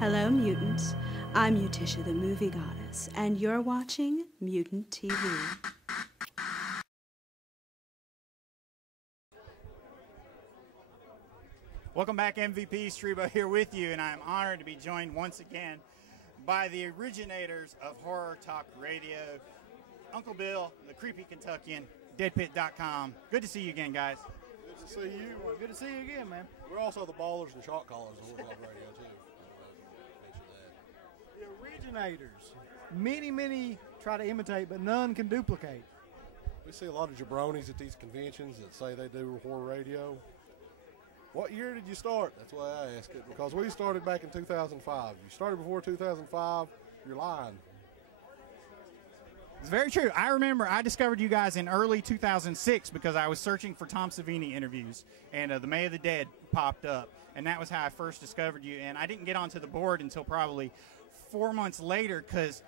Hello, mutants. I'm Utisha, the movie goddess, and you're watching Mutant TV. Welcome back, MVP. Strebo here with you, and I'm honored to be joined once again by the originators of Horror Talk Radio, Uncle Bill, the Creepy Kentuckian, Deadpit.com. Good to see you again, guys. Good to see you. Well, good to see you again, man. We're also the ballers and shot callers of Horror Talk Radio, too. The originators. Many try to imitate, but none can duplicate. We see a lot of jabronis at these conventions that say they do horror radio. What year did you start? That's why I ask it, because we started back in 2005. You started before 2005, you're lying. It's very true. I remember I discovered you guys in early 2006 because I was searching for Tom Savini interviews, and the May of the Dead popped up, and that was how I first discovered you. And I didn't get onto the board until probably 4 months later because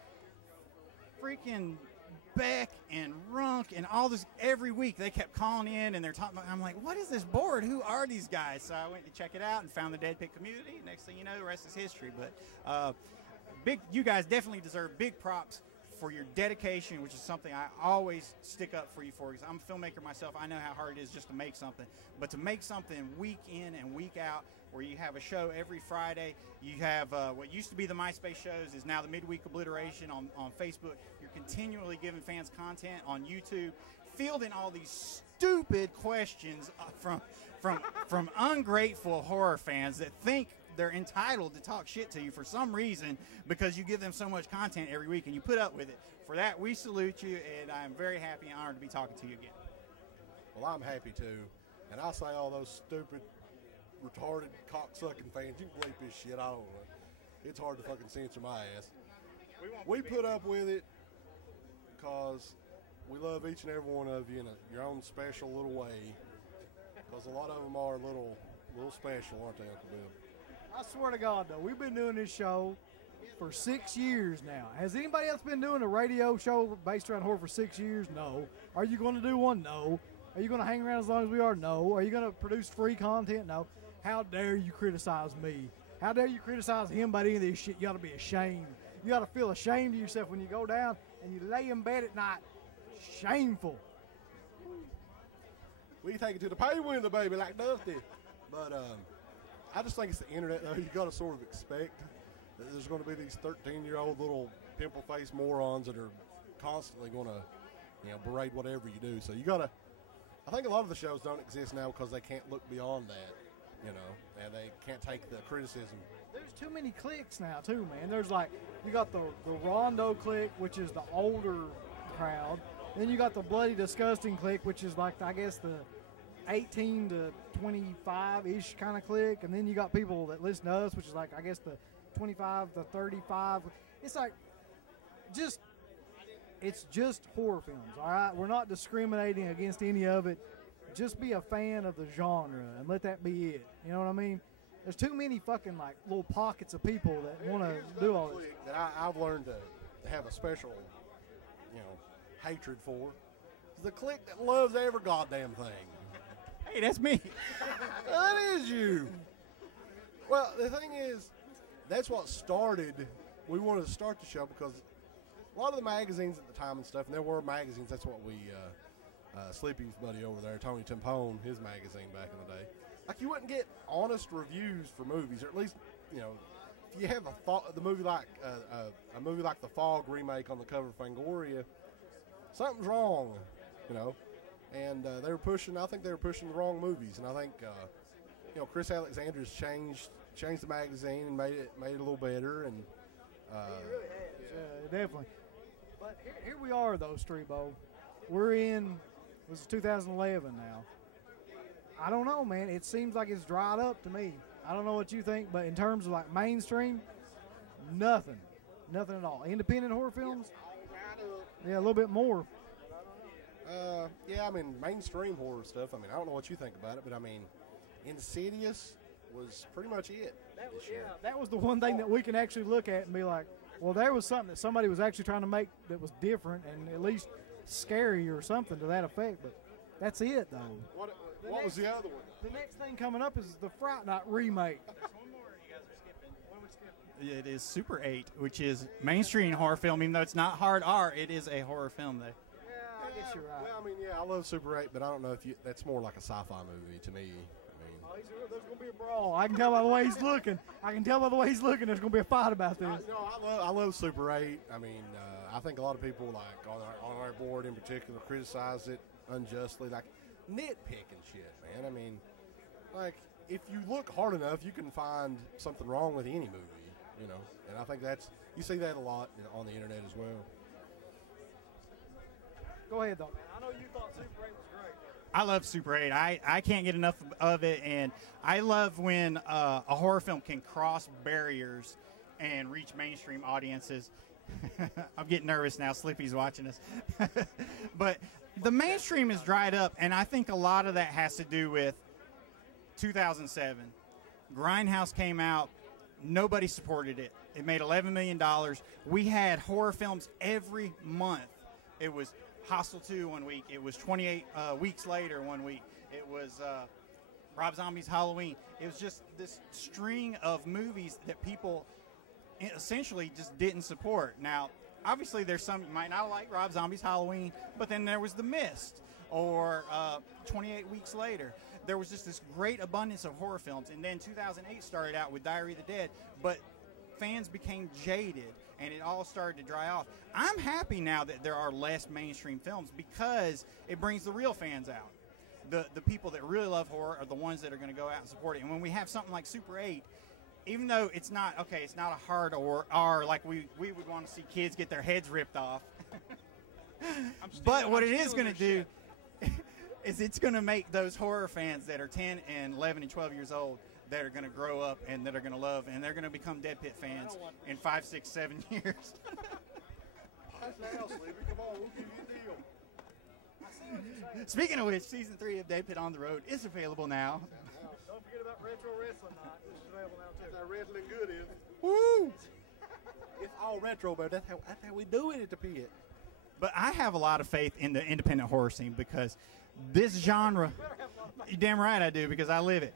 freaking Beck and Runk and all this, every week they kept calling in and they're talking about, I'm like, what is this board? Who are these guys? So I went to check it out and found the Deadpit community. Next thing you know, the rest is history. But you guys definitely deserve big props for your dedication, which is something I always stick up for you for, because I'm a filmmaker myself. I know how hard it is just to make something, but to make something week in and week out, where you have a show every Friday, you have what used to be the MySpace shows is now the Midweek Obliteration on Facebook. You're continually giving fans content on YouTube, fielding all these stupid questions from ungrateful horror fans that think they're entitled to talk shit to you for some reason because you give them so much content every week and you put up with it. For that, we salute you, and I'm very happy and honored to be talking to you again. Well, I'm happy too. And I say all those stupid, retarded, cock-sucking fans, you can bleep this shit, I don't know. It's hard to fucking censor my ass. We put up with it because we love each and every one of you in your own special little way, because a lot of them are a little special, aren't they, Uncle Bill? I swear to God, though, we've been doing this show for 6 years now. Has anybody else been doing a radio show based around horror for 6 years? No. Are you going to do one? No. Are you going to hang around as long as we are? No. Are you going to produce free content? No. How dare you criticize me? How dare you criticize him about any of this shit? You ought to be ashamed. You ought to feel ashamed of yourself when you go down and you lay in bed at night. Shameful. We take it to the pay window, baby, like Dusty. But I just think it's the internet, though. You got to sort of expect that there's going to be these 13-year-old little pimple-faced morons that are constantly going to, berate whatever you do. So you got to. I think a lot of the shows don't exist now because they can't look beyond that, and they can't take the criticism. There's too many cliques now, too, man. There's you got the Rondo clique, which is the older crowd. Then you got the Bloody Disgusting clique, which is I guess the 18 to 25-ish kind of clique. And then you got people that listen to us, which is I guess the 25 to 35. It's it's just horror films, all right? We're not discriminating against any of it. Just be a fan of the genre and let that be it. You know what I mean? There's too many fucking little pockets of people that want to do all this. That I've learned to have a special, hatred for. It's the clique that loves every goddamn thing. Hey, that's me. That is you. Well, the thing is, that's what started. We wanted to start the show because a lot of the magazines at the time and stuff, and there were magazines, that's what we, Sleepy's buddy over there, Tony Timpone, his magazine back in the day. You wouldn't get honest reviews for movies, or at least, if you have a movie like the Fog remake on the cover of Fangoria, something's wrong, And they were pushing. I think they were pushing the wrong movies, and I think Chris Alexander's changed the magazine and made it a little better, and definitely. But here we are, though, Strebo. We're in. This is 2011 now. I don't know, man. It seems like it's dried up to me. I don't know what you think, but in terms of mainstream, nothing at all. Independent horror films, yeah, a little bit more. Yeah, mainstream horror stuff. I don't know what you think about it, but Insidious was pretty much it. That was the one thing that we can actually look at and be like, well, there was something that somebody was actually trying to make that was different and at least scary or something to that effect. But that's it, though. What was the other one? The next thing coming up is the Fright Night remake. There's one more you guys are skipping. What are we skipping? It is Super 8, which is mainstream horror film. Even though it's not hard R, it is a horror film, though. Yeah, I guess you're right. Well, I mean, yeah, I love Super 8, but I don't know if that's more like a sci-fi movie to me. Oh, there's going to be a brawl. I can tell by the way he's looking. There's going to be a fight about this. I love Super 8. I mean, I think a lot of people, like, on our board in particular, criticize it unjustly, like, nitpicking shit, man. I mean, like, if you look hard enough, you can find something wrong with any movie, you know. And I think you see that a lot on the internet as well. Go ahead, though, man. I know you thought Super 8 was great. I love Super 8. I can't get enough of it, and I love when a horror film can cross barriers and reach mainstream audiences. I'm getting nervous now. Slippy's watching us. But the mainstream is dried up, and I think a lot of that has to do with 2007. Grindhouse came out. Nobody supported it. It made $11 million. We had horror films every month. It was Hostel 2 one week. It was 28 Weeks Later one week. It was Rob Zombie's Halloween. It was just this string of movies that people essentially just didn't support. Now, obviously, there's some you might not like Rob Zombie's Halloween, but then there was The Mist or 28 Weeks Later. There was just this great abundance of horror films. And then 2008 started out with Diary of the Dead, but fans became jaded, and it all started to dry off. I'm happy now that there are less mainstream films because it brings the real fans out. The people that really love horror are the ones that are going to go out and support it. And when we have something like Super 8, even though it's not a hard or R like we would want to see kids get their heads ripped off. But what it is going to do is it's going to make those horror fans that are 10 and 11 and 12 years old that are going to grow up and that are going to love, and they're going to become Deadpit fans in 5, 6, 7 years. Now, Sleepy, come on, we'll give you a deal. Speaking of which, season 3 of Deadpit on the Road is available now. Don't forget about Retro Wrestling Night. This is available now, too. That wrestling good is. Woo! It's all retro, but that's how we do it at the pit. But I have a lot of faith in the independent horror scene because this genre, damn right I do, because I live it.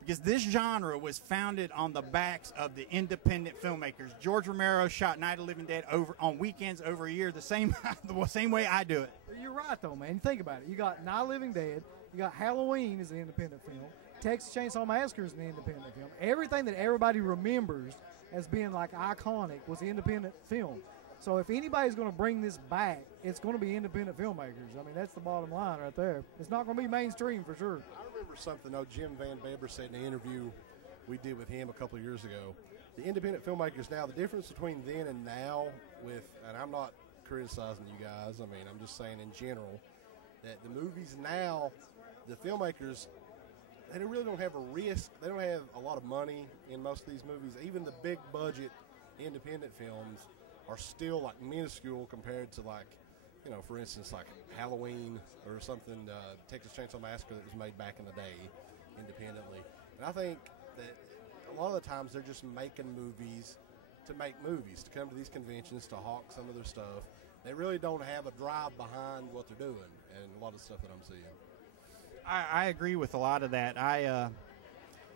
Because this genre was founded on the backs of the independent filmmakers. George Romero shot Night of the Living Dead on weekends over a year, the same way I do it. You're right, though, man. Think about it. You got Night of the Living Dead. You got Halloween as an independent film. Texas Chainsaw Massacre is an independent film. Everything that everybody remembers as being, like, iconic was an independent film. So if anybody's going to bring this back, it's going to be independent filmmakers. I mean, that's the bottom line right there. It's not going to be mainstream for sure. I remember something, Jim Van Beber said in an interview we did with him a couple of years ago. The independent filmmakers now, the difference between then and now and I'm not criticizing you guys, I mean, I'm just saying in general, that the movies now, the filmmakers, they really don't have a risk. They don't have a lot of money in most of these movies. Even the big budget independent films are still like minuscule compared to, like, for instance, like Halloween or something, Texas Chainsaw Massacre that was made back in the day independently. And I think that a lot of the times they're just making movies to make movies, to come to these conventions, to hawk some of their stuff. They really don't have a drive behind what they're doing, and a lot of stuff that I'm seeing. I agree with a lot of that.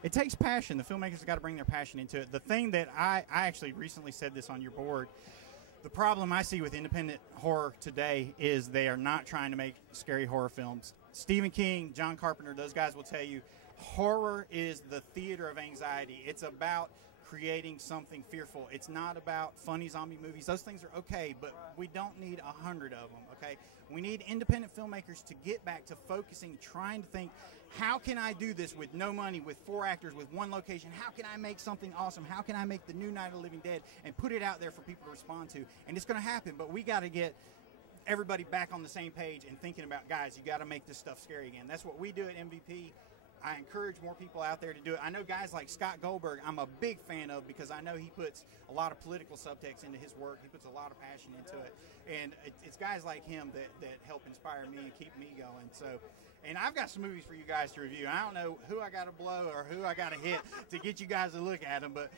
It takes passion. The filmmakers have got to bring their passion into it. The thing that I actually recently said this on your board, the problem I see with independent horror today is they are not trying to make scary horror films. Stephen King, John Carpenter, those guys will tell you horror is the theater of anxiety. It's about creating something fearful. It's not about funny zombie movies. Those things are okay, but we don't need 100 of them, okay? We need independent filmmakers to get back to focusing, trying to think, how can I do this with no money, with 4 actors, with 1 location? How can I make something awesome? How can I make the new Night of the Living Dead and put it out there for people to respond to? And it's going to happen, but we got to get everybody back on the same page and thinking about, guys, you got to make this stuff scary again. That's what we do at MVP. I encourage more people out there to do it. I know guys like Scott Goldberg I'm a big fan of because I know he puts a lot of political subtext into his work. He puts a lot of passion into it. And it's guys like him that help inspire me and keep me going. So, and I've got some movies for you guys to review. I don't know who I got to blow or who I got to hit to get you guys to look at them. But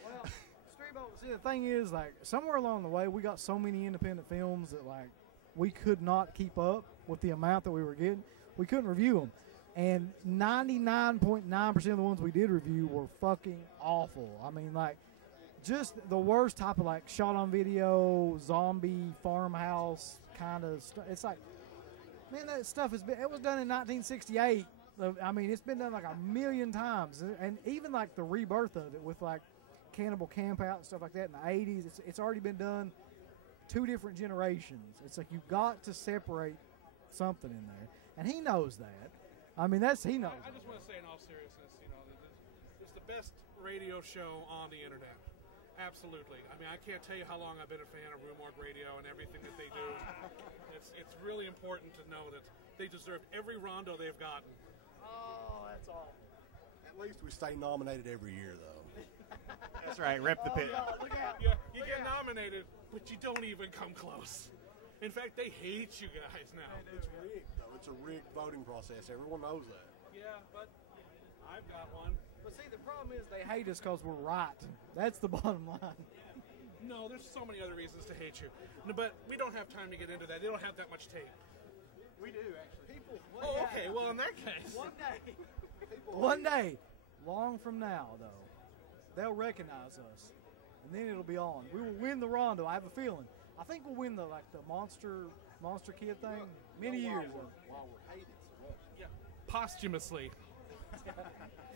well, see, the thing is, like, somewhere along the way, we got so many independent films that, like, we could not keep up with the amount that we were getting. We couldn't review them. And 99.9% of the ones we did review were fucking awful. I mean, like, just the worst type of like shot on video, zombie farmhouse kind of stuff. It's like, man, that stuff it was done in 1968. I mean, it's been done like a million times, and even like the rebirth of it with like Cannibal Campout and stuff like that in the 80s. It's already been done 2 different generations. It's like you've got to separate something in there, and he knows that. I mean, he knows. I just want to say, in all seriousness, it's the best radio show on the internet. Absolutely. I mean, I can't tell you how long I've been a fan of Rumorg Radio and everything that they do. It's really important to know that they deserve every rondo they've gotten. Oh, that's all. At least we stay nominated every year, though. That's right. Rep the pit. No, look out. Yeah, you get nominated, but you don't even come close. In fact, they hate you guys now. It's rigged, though. It's a rigged voting process. Everyone knows that. Yeah, but I've got one. But see, the problem is they hate us because we're right. That's the bottom line. No, there's so many other reasons to hate you. No, but we don't have time to get into that. They don't have that much tape. We do, actually. People. Oh, okay. Well, in that case. One day, long from now, though, they'll recognize us, and then it'll be on. We will win the Rondo. I have a feeling. I think we'll win the monster kid thing many years ago. While we're hated so much. Yeah, posthumously.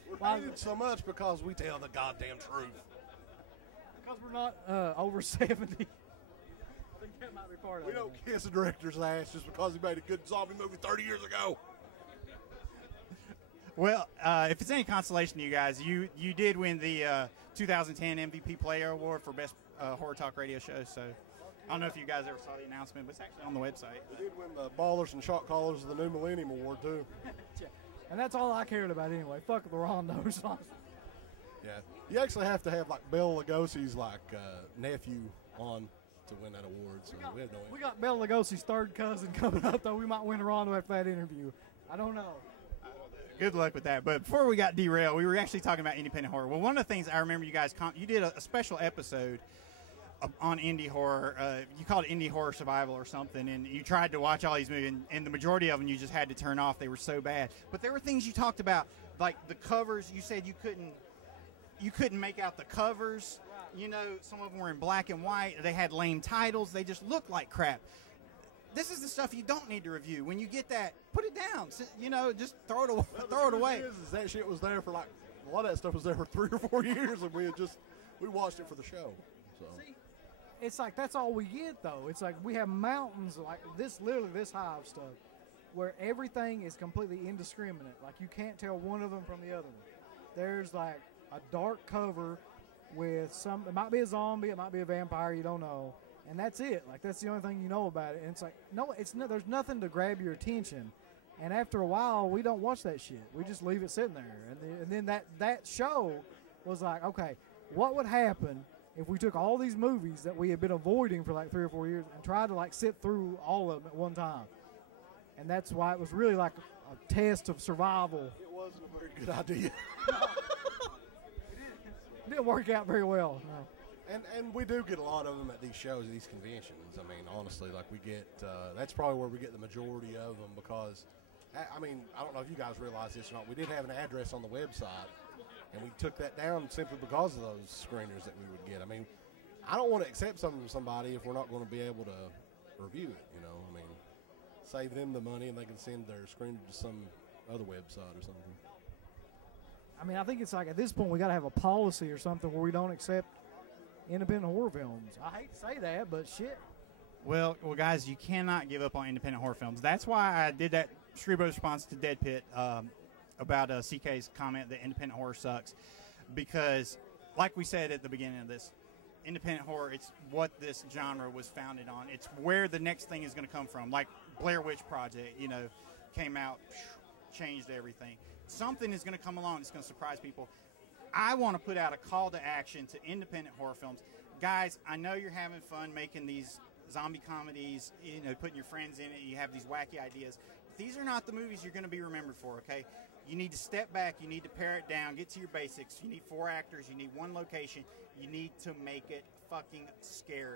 We're hated so much because we tell the goddamn truth. Because we're not over 70. I think that might be part of it. We don't kiss a director's ass just because he made a good zombie movie 30 years ago. Well, if it's any consolation to you guys, you did win the 2010 MVP Player Award for Best Horror Talk Radio Show. So I don't know if you guys ever saw the announcement, but it's actually on the website. We did win the Ballers and Shot Callers of the New Millennium Award, too. And that's all I cared about anyway. Fuck the Rondos. Yeah. You actually have to have, like, Bela Lugosi's, like, nephew on to win that award. So We got Bela Lugosi's third cousin coming up, though. We might win a Rondo after that interview. I don't know. Good luck with that. But before we got derailed, we were actually talking about independent horror. Well, one of the things I remember you guys, you did a special episode on indie horror. You called it Indie Horror Survival or something, and you tried to watch all these movies, and the majority of them you just had to turn off. They were so bad. But there were things you talked about, like the covers. You said you couldn't make out the covers. You know, some of them were in black and white. They had lame titles. They just looked like crap. This is the stuff you don't need to review. When you get that, put it down. You know, just throw it away. Well, throw it away. Is that shit was there for like a lot of that stuff was there for 3 or 4 years, and we watched it for the show. So See, it's like that's all we get though. It's like we have mountains like this, literally this high of stuff, where everything is completely indiscriminate. Like you can't tell one of them from the other one. There's like a dark cover with it might be a zombie, it might be a vampire, you don't know. And that's it. Like, that's the only thing you know about it. And it's like, no, there's nothing to grab your attention. And after a while, we don't watch that shit. We just leave it sitting there. And then that show was like, okay, what would happen if we took all these movies that we had been avoiding for like 3 or 4 years and tried to, like, sit through all of them at one time? And that's why it was really like a test of survival. it wasn't a very good idea. It didn't work out very well. No. And we do get a lot of them at these shows, at these conventions. I mean, honestly, like we get, that's probably where we get the majority of them because, I mean, I don't know if you guys realize this or not. We did have an address on the website, and we took that down simply because of those screeners that we would get. I mean, I don't want to accept something from somebody if we're not going to be able to review it, you know. I mean, save them the money and they can send their screener to some other website or something. I mean, I think it's like at this point we got to have a policy or something where we don't accept independent horror films. I hate to say that, but shit. Well, guys, you cannot give up on independent horror films. That's why I did that Scribo's response to Deadpit about CK's comment that independent horror sucks. Because, like we said at the beginning of this, independent horror, it's what this genre was founded on. It's where the next thing is going to come from. Like Blair Witch Project, you know, came out, changed everything. Something is going to come along that's going to surprise people. I want to put out a call to action to independent horror films. Guys, I know you're having fun making these zombie comedies, you know, putting your friends in it. You have these wacky ideas. These are not the movies you're going to be remembered for, okay? You need to step back. You need to pare it down. Get to your basics. You need 4 actors. You need 1 location. You need to make it fucking scary.